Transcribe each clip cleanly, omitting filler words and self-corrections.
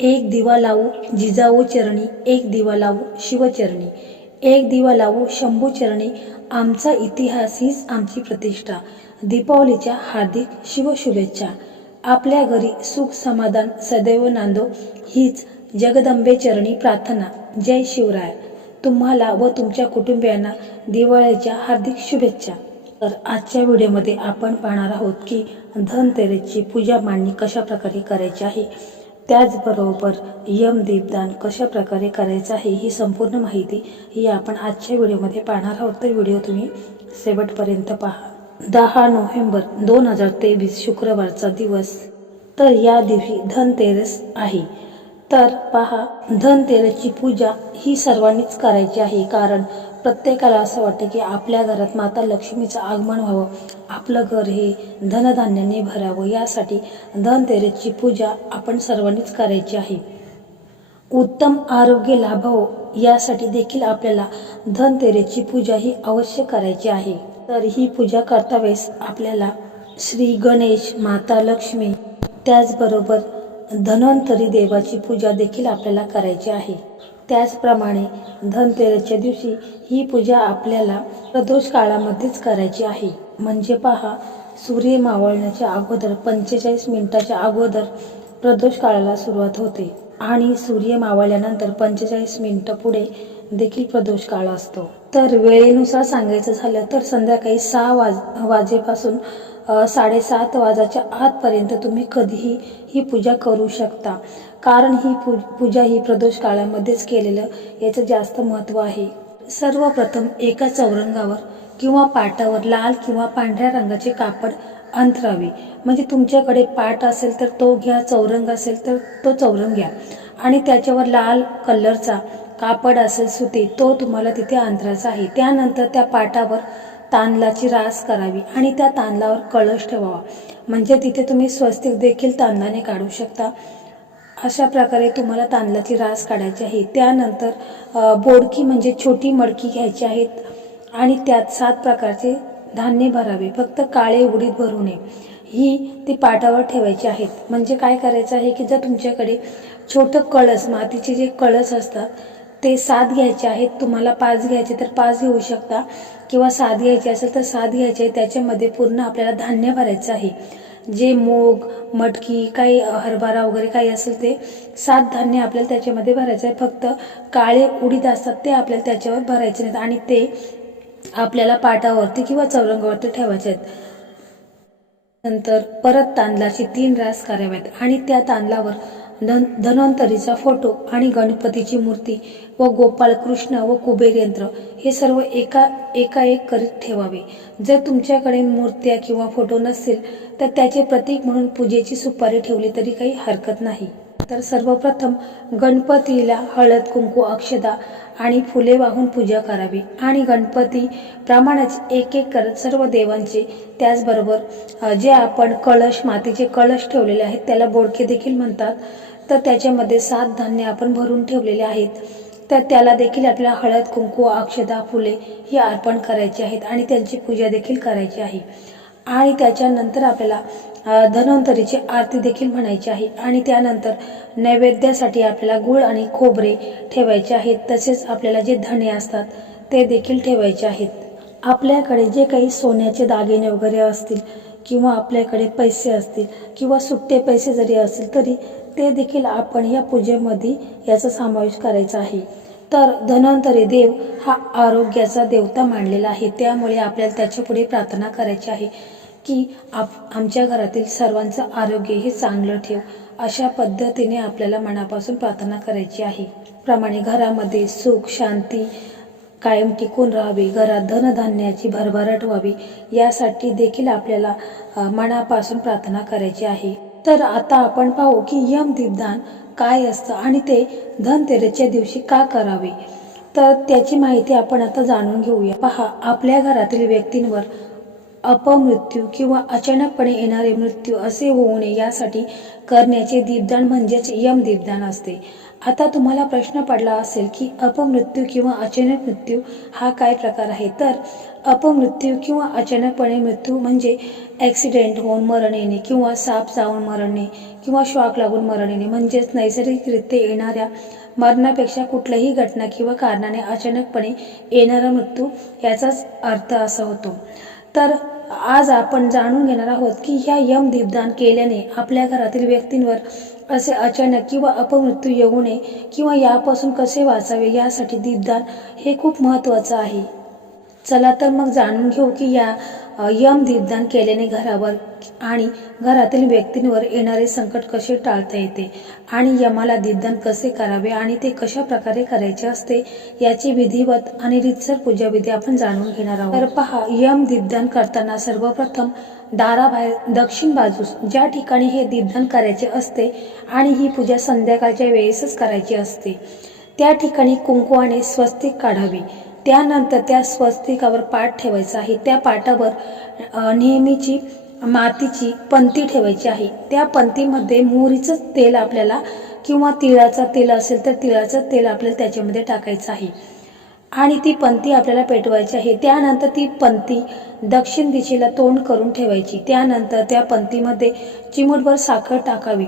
एक दिवा लावू जिजाऊ चरणी, एक दिवा लावू शिवचरणी, एक दिवा लावू शंभू चरणी, आमचा इतिहास हीच आमची प्रतिष्ठा. दीपावलीच्या हार्दिक शिवशुभेच्छा. आपल्या घरी सुख समाधान सदैव नांदो हीच जगदंबे चरणी प्रार्थना. जय शिवराय. तुम्हाला व तुमच्या कुटुंबियांना दिवाळीच्या हार्दिक शुभेच्छा. तर आजच्या व्हिडिओमध्ये आपण पाहणार आहोत की धनतेरसची पूजा मांडणी कशा प्रकारे करायची आहे, त्याचबरोबर यम दीपदान कशा प्रकारे करायचं आहे, ही संपूर्ण माहिती ही आपण आजच्या व्हिडिओमध्ये पाहणार आहोत. तर व्हिडिओ तुम्ही शेवटपर्यंत पहा. 10 नोव्हेंबर 2023 शुक्रवारचा दिवस. तर या दिवशी धनतेरस आहे. तर पहा, धनतेरसची पूजा ही सर्वांनीच करायची आहे, कारण प्रत्येकाला असं वाटतं की आपल्या घरात माता लक्ष्मीचं आगमन व्हावं, आपलं घर हे धनधान्याने भरावं. यासाठी धनतेरसची पूजा आपण सर्वांनीच करायची आहे. उत्तम आरोग्य लाभावं यासाठी देखील आपल्याला धनतेरसची पूजा ही अवश्य करायची आहे. तर ही पूजा करता वेळेस आपल्याला श्री गणेश, माता लक्ष्मी, त्याचबरोबर धन्वंतरी देवाची पूजा देखील आपल्याला करायची आहे. त्याचप्रमाणे धनतेरसच्या दिवशी ही पूजा आपल्याला प्रदोष काळामध्येच करायची आहे. म्हणजे पहा, सूर्य मावळण्याच्या अगोदर 45 मिनिटाच्या अगोदर प्रदोष काळाला सुरुवात होते आणि सूर्य मावळल्यानंतर 45 मिनिटं पुढे देखील प्रदोष काळ असतो. तर वेळेनुसार सांगायचं झालं तर संध्याकाळी 6 वाजेपासून 7:30 वाजाच्या आतपर्यंत तुम्ही कधीही ही पूजा करू शकता, कारण ही पूजा ही प्रदोष काळामध्येच केलेलं याचं जास्त महत्त्व आहे. सर्वप्रथम एका चौरंगावर किंवा पाटावर लाल किंवा पांढऱ्या रंगाचे कापड अंथरावे. म्हणजे तुमच्याकडे पाट असेल तर तो घ्या, चौरंग असेल तर तो चौरंग घ्या आणि त्याच्यावर लाल कलरचा कापड असेल सुती, तो तुम्हाला तिथे अंथरायचा आहे. त्यानंतर त्या पाटावर तांदळाची रास करावी आणि त्या तांदळावर कळश ठेवावा. म्हणजे तिथे तुम्ही स्वस्तिक देखील तांदळाने काढू शकता. अशा प्रकारे तुम्हाला तांदळाची रास काढायची आहे. त्यानंतर बोडकी म्हणजे छोटी मडकी घ्यायची आहेत आणि त्यात 7 प्रकारचे धान्य भरावे. फक्त काळे उडीद भरू नये. ही ती पाटावर ठेवायची आहेत. म्हणजे काय करायचं आहे की जर तुमच्याकडे छोटं कळस, मातीचे जे कळस असतात ते 7 घ्यायचे आहेत, तुम्हाला 5 घ्यायचे तर 5 घेऊ शकता किंवा 7 घ्यायचे असेल तर 7 घ्यायचे. त्याच्यामध्ये पूर्ण आपल्याला धान्य भरायचं आहे. जे मूग, मटकी, काही हरभरा वगैरे काही असेल ते 7 धान्य आपल्याला त्याच्यामध्ये भरायचं आहे. फक्त काळे उडीद असतात ते आपल्याला त्याच्यावर भरायचे नाहीत आणि ते आपल्याला पाटावरती किंवा चौरंगावरती ठेवायचे आहेत. नंतर परत तांदळाची 3 रास कराव्यात आणि त्या तांदळावर धन्वंतरीचा फोटो आणि गणपतीची मूर्ती व गोपाळ, कृष्ण व कुबेर यंत्र हे सर्व एका एक करीत ठेवावे. जर तुमच्याकडे मूर्त्या किंवा फोटो नसतील तर त्याचे प्रतीक म्हणून पूजेची सुपारी ठेवली तरी काही हरकत नाही. तर सर्वप्रथम गणपतीला हळद, कुंकू, अक्षदा आणि फुले वाहून पूजा करावी आणि गणपती प्रमाणेच एक करत सर्व देवांचे, त्याचबरोबर जे आपण कळश, मातीचे कळश ठेवलेले आहेत त्याला बोडके देखील म्हणतात. तर त्याच्यामध्ये 7 धान्य आपण भरून ठेवलेले आहेत. तर त्याला देखील आपल्याला हळद, कुंकू, अक्षदा, फुले ही अर्पण करायची आहेत आणि त्यांची पूजा देखील करायची आहे. आणि त्याच्यानंतर आपल्याला धन्वंतरीची आरती देखील म्हणायची आहे आणि त्यानंतर नैवेद्यासाठी आपल्याला गूळ आणि खोबरे ठेवायचे आहेत. तसेच आपल्याला जे धणे असतात ते देखील ठेवायचे आहेत. आपल्याकडे जे काही सोन्याचे दागिने वगैरे असतील किंवा आपल्याकडे पैसे असतील किंवा सुट्टे पैसे जरी असतील तरी ते देखील आपण या पूजेमध्ये याचा समावेश करायचा आहे. तर धन्वंतरी देव हा आरोग्याचा देवता मानलेला आहे, त्यामुळे आपल्याला त्याच्या पुढे प्रार्थना करायची आहे की आमच्या घरातील सर्वांचं आरोग्य हे चांगलं ठेव. अशा पद्धतीने आपल्याला मनापासून प्रार्थना करायची आहे. प्रमाणे घरामध्ये सुख शांती कायम टिकून राहावी, घरात धनधान्याची भरभराट व्हावी यासाठी देखील आपल्याला मनापासून प्रार्थना करायची आहे. तर आता आपण पाहू की यम दीपदान काय असतं आणि ते धनतेरसच्या दिवशी का करावे. तर त्याची माहिती आपण आता जाणून घेऊया. पहा, आपल्या घरातील व्यक्तींवर अपमृत्यू किंवा अचानकपणे येणारे मृत्यू असे होऊ नये यासाठी करण्याचे दीपदान म्हणजेच यम दीपदान असते। आता तुम्हाला प्रश्न पडला असेल की अपमृत्यू किंवा अचानक मृत्यू हा काय प्रकार आहे? तर अपमृत्यू किंवा अचानकपणे मृत्यू म्हणजे ॲक्सिडेंट होऊन मरण येणे किंवा साप चावून मरण येणे किंवा शॉक लागून मरण येणे म्हणजेच नैसर्गिकरित्या येणाऱ्या मरणापेक्षा कुठल्याही घटना किंवा कारणाने अचानकपणे येणारा मृत्यू याचाच अर्थ असा होतो। तर आज आपण जाणून घेणार आहोत की ह्या यम दीपदान केल्याने आपल्या घरातील व्यक्तींवर असे अचानक किंवा अपमृत्यू येऊ नये किंवा यापासून कसे वाचावे यासाठी दीपदान हे खूप महत्त्वाचं आहे। चला तर मग जाणून घेऊ की या यम दीपदान केल्याने घरावर आणि घरातील व्यक्तींवर येणारे संकट कसे टाळता येते आणि यमाला दीपदान कसे करावे आणि ते कशा प्रकारे करायचे असते याची विधिवत आणि रीतसर पूजाविधी आपण जाणून घेणार आहोत। तर पहा, यम दीपदान करताना सर्वप्रथम दाराबाहेर दक्षिण बाजूस ज्या ठिकाणी हे दीपदान करायचे असते आणि ही पूजा संध्याकाळच्या वेळेसच करायची असते त्या ठिकाणी कुंकवाने स्वस्तिक काढावे। त्यानंतर त्या स्वस्तिकावर पाट ठेवायचा आहे। त्या पाटावर नेहमीची मातीची पंती ठेवायची आहे। त्या पंतीमध्ये मोहरीचं तेल आपल्याला किंवा तिळाचं तेल असेल तर तिळाचं तेल आपल्याला त्याच्यामध्ये टाकायचं आहे आणि ती पंती आपल्याला पेटवायची आहे। त्यानंतर ती पंती दक्षिण दिशेला तोंड करून ठेवायची। त्यानंतर त्या पंतीमध्ये चिमूटभर साखर टाकावी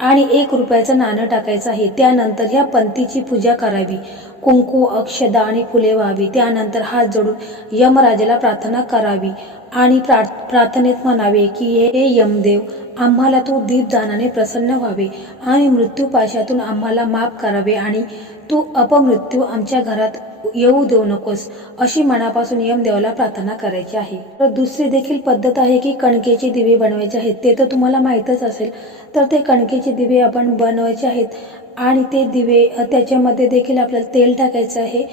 आणि 1 रुपयाचं नाणं टाकायचं आहे। त्यानंतर ह्या पंतीची पूजा करावी, कुंकू, अक्षदा आणि फुले व्हावी। त्यानंतर हात जोडून यमराजाला प्रार्थना करावी आणि प्रार्थनेत म्हणावे की हे यमदेव, आम्हाला तू दीपदानाने प्रसन्न व्हावे आणि मृत्यूपाशातून आम्हाला माफ करावे आणि तू अपमृत्यू आमच्या घरात येऊ देऊ नकोस, अशी मनापासून यमदेवाला प्रार्थना करायची आहे। तर दुसरी देखील पद्धत आहे की कणकेचे दिवे बनवायचे आहेत। ते तर तुम्हाला माहीतच असेल। तर ते कणकेचे दिवे आपण बनवायचे आहेत आणि ते दिवे त्याच्यामध्ये देखील आपल्याला तेल टाकायचं आहे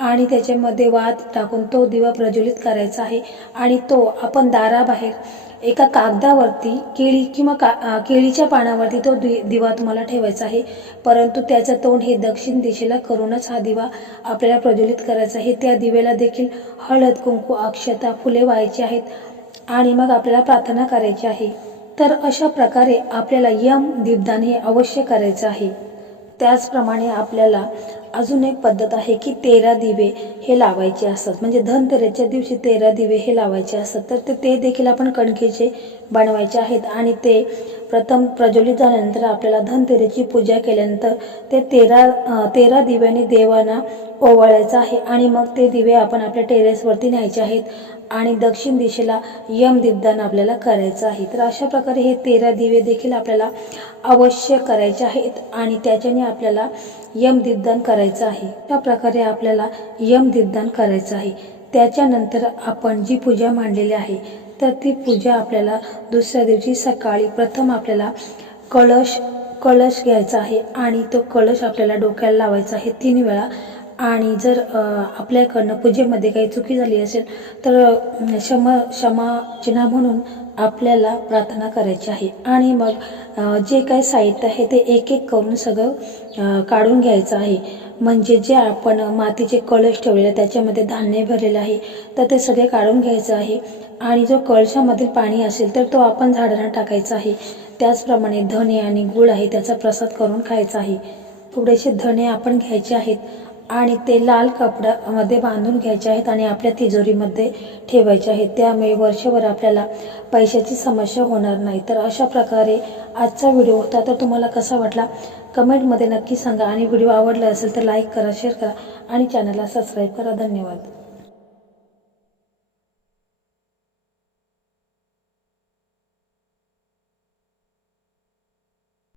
आणि त्याच्यामध्ये वात टाकून तो दिवा प्रज्वलित करायचा आहे आणि तो आपण दाराबाहेर एका कागदावरती केळीच्या पानावरती तो दिवा तुम्हाला ठेवायचा आहे, परंतु त्याचं तोंड हे दक्षिण दिशेला करूनच हा दिवा आपल्याला प्रज्वलित करायचा आहे। त्या दिव्याला देखील हळद, कुंकू, अक्षता, फुले व्हायची आहेत आणि मग आपल्याला प्रार्थना करायची आहे। तर अशा प्रकारे आपल्याला यम दीपदान हे अवश्य करायचं आहे। त्याचप्रमाणे आपल्याला अजून एक पद्धत आहे की 13 दिवे हे लावायचे असतात, म्हणजे धनतेरसच्या दिवशी 13 दिवे हे लावायचे असतात। तर ते देखील आपण कणकेचे बनवायचे आहेत आणि ते प्रथम प्रज्वलित झाल्यानंतर आपल्याला धनतेरसची पूजा केल्यानंतर ते 13 दिव्याने देवांना ओवाळायचं आहे आणि मग ते दिवे आपण आपल्या टेरेसवरती न्यायचे आहेत आणि दक्षिण दिशेला यम दीपदान आपल्याला करायचं आहे। तर अशा प्रकारे हे 13 दिवे देखील आपल्याला अवश्य करायचे आहेत आणि त्याच्याने आपल्याला यम दीपदान करायचं आहे। त्या प्रकारे आपल्याला यम दीपदान करायचं आहे। त्याच्यानंतर आपण जी पूजा मांडलेली आहे तर ती पूजा आपल्याला दुसऱ्या दिवशी सकाळी प्रथम आपल्याला कळश घ्यायचा आहे आणि तो कळश आपल्याला डोक्याला लावायचा आहे 3 वेळा आणि जर आपल्याकडनं पूजेमध्ये काही चुकी झाली असेल तर क्षमा चिन्ह म्हणून आपल्याला प्रार्थना करायची आहे आणि मग जे काही साहित्य आहे ते एक एक करून सगळं काढून घ्यायचं आहे। म्हणजे जे आपण मातीचे कळश ठेवलेले त्याच्यामध्ये धान्य भरलेलं आहे तर ते सगळे काढून घ्यायचं आहे आणि जो कळशामधील पाणी असेल तर तो आपण झाडांना टाकायचा आहे। त्याचप्रमाणे धणे आणि गूळ आहे त्याचा प्रसाद करून खायचा आहे। थोडेसे धणे आपण घ्यायचे आहेत आणि ते लाल कपड्यामध्ये बांधून घ्यायचे आहेत आणि आपल्या तिजोरीमध्ये ठेवायचे आहेत। त्यामुळे वर्षभर आपल्याला पैशाची समस्या होणार नाही। तर अशा प्रकारे आजचा व्हिडिओ होता। तर तुम्हाला कसा वाटला कमेंटमध्ये नक्की सांगा आणि व्हिडिओ आवडला असेल तर लाईक करा, शेअर करा आणि चॅनलला सबस्क्राईब करा। धन्यवाद।